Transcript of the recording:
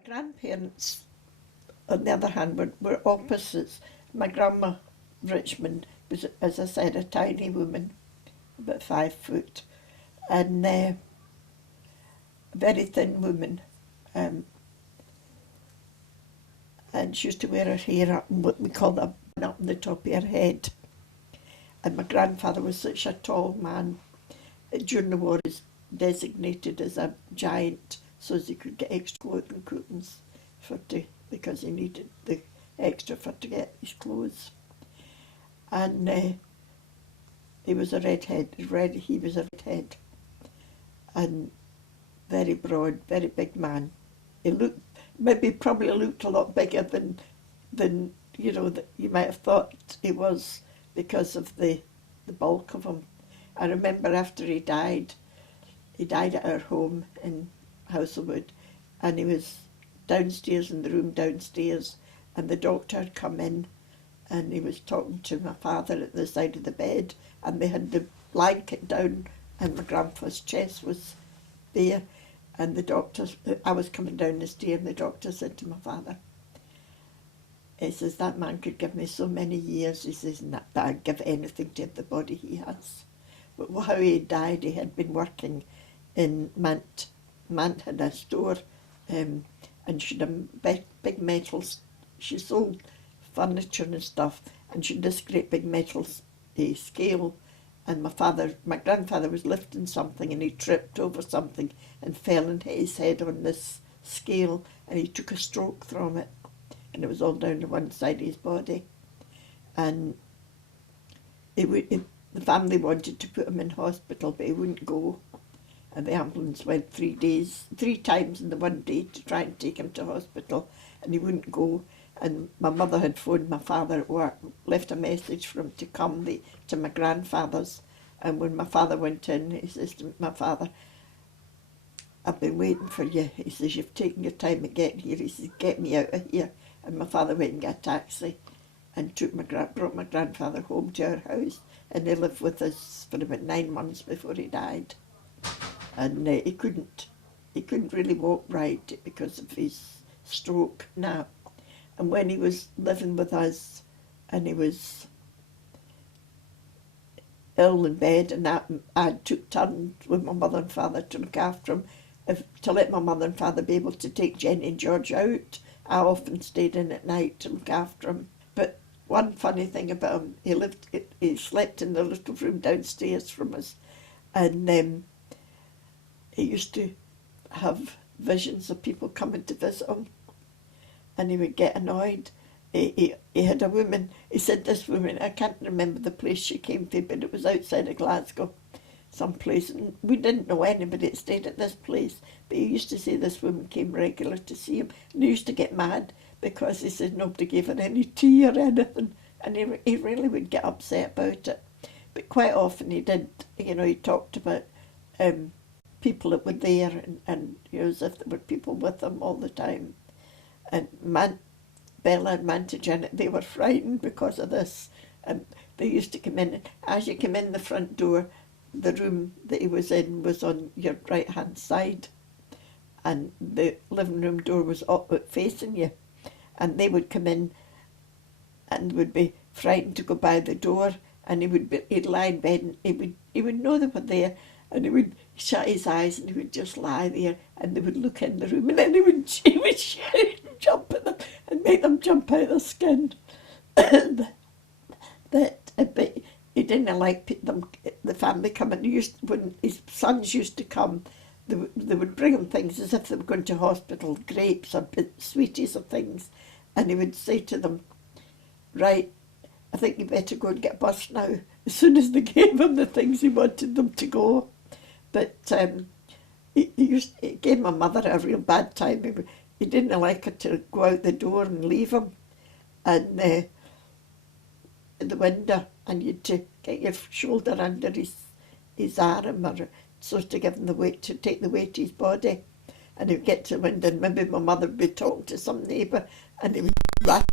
My grandparents, on the other hand, were opposites. My grandma, Richmond, was, as I said, a tiny woman, about 5 foot, and a very thin woman. And she used to wear her hair up in what we call a bun up on the top of her head. And my grandfather was such a tall man. During the war, he was designated as a giant, so as he could get extra clothing coupons because he needed the extra to get his clothes. And he was a redhead. He was a redhead, and very broad, very big man. He probably looked a lot bigger than that you might have thought he was because of the bulk of him. I remember after he died at our home in Houselwood, and he was downstairs in the room downstairs, and the doctor had come in, and he was talking to my father at the side of the bed, and they had the blanket down, and my grandpa's chest was there, and I was coming down the stair, and the doctor said to my father, he says, that man could give me so many years, he says, that I'd give anything to have the body he has. But how he died, he had been working in Mant. Mant had a store, and she had a big metal, she sold furniture and stuff, and she had this great big metal scale, and my grandfather was lifting something, and he tripped over something and fell and hit his head on this scale, and he took a stroke from it, and it was all down to one side of his body. And the family wanted to put him in hospital, but he wouldn't go, and the ambulance went 3 times in the one day to try and take him to hospital, and he wouldn't go. And my mother had phoned my father at work, left a message for him to come to my grandfather's. And when my father went in, he says to my father, I've been waiting for you. He says, you've taken your time at getting here. He says, get me out of here. And my father went and got a taxi and brought my grandfather home to our house. And they lived with us for about 9 months before he died. And he couldn't really walk right because of his stroke now. And when he was living with us, and he was ill in bed, and I took turns with my mother and father to look after him, to let my mother and father be able to take Jeanie and George out. I often stayed in at night to look after him. But one funny thing about him, he slept in the little room downstairs from us, and he used to have visions of people coming to visit him. And he would get annoyed. He had a woman, he said this woman, I can't remember the place she came to, but it was outside of Glasgow, someplace, and we didn't know anybody that stayed at this place, but he used to say this woman came regular to see him, and he used to get mad because he said nobody gave her any tea or anything, and he really would get upset about it. But quite often he did, he talked about people that were there, and as if there were people with him all the time. And Bella and Manta Janet, they were frightened because of this. And they used to come in, and as you come in the front door, the room that he was in was on your right-hand side, and the living room door was facing you. And they would come in and would be frightened to go by the door, and he'd lie in bed, and he would know they were there, and he would shut his eyes and he would just lie there, and they would look in the room, and then he would shout and jump at them and make them jump out of their skin. But he didn't like the family coming. When his sons used to come, they would bring him things as if they were going to hospital, grapes or sweeties or things, and he would say to them, right, I think you better go and get a bus now, as soon as they gave him the things he wanted them to go. But he gave my mother a real bad time. He didn't like her to go out the door and leave him, and in the window, and you'd to get your shoulder under his arm, or so to give him the weight, to take the weight of his body. And he'd get to the window, and maybe my mother would be talking to some neighbour, and he would rattle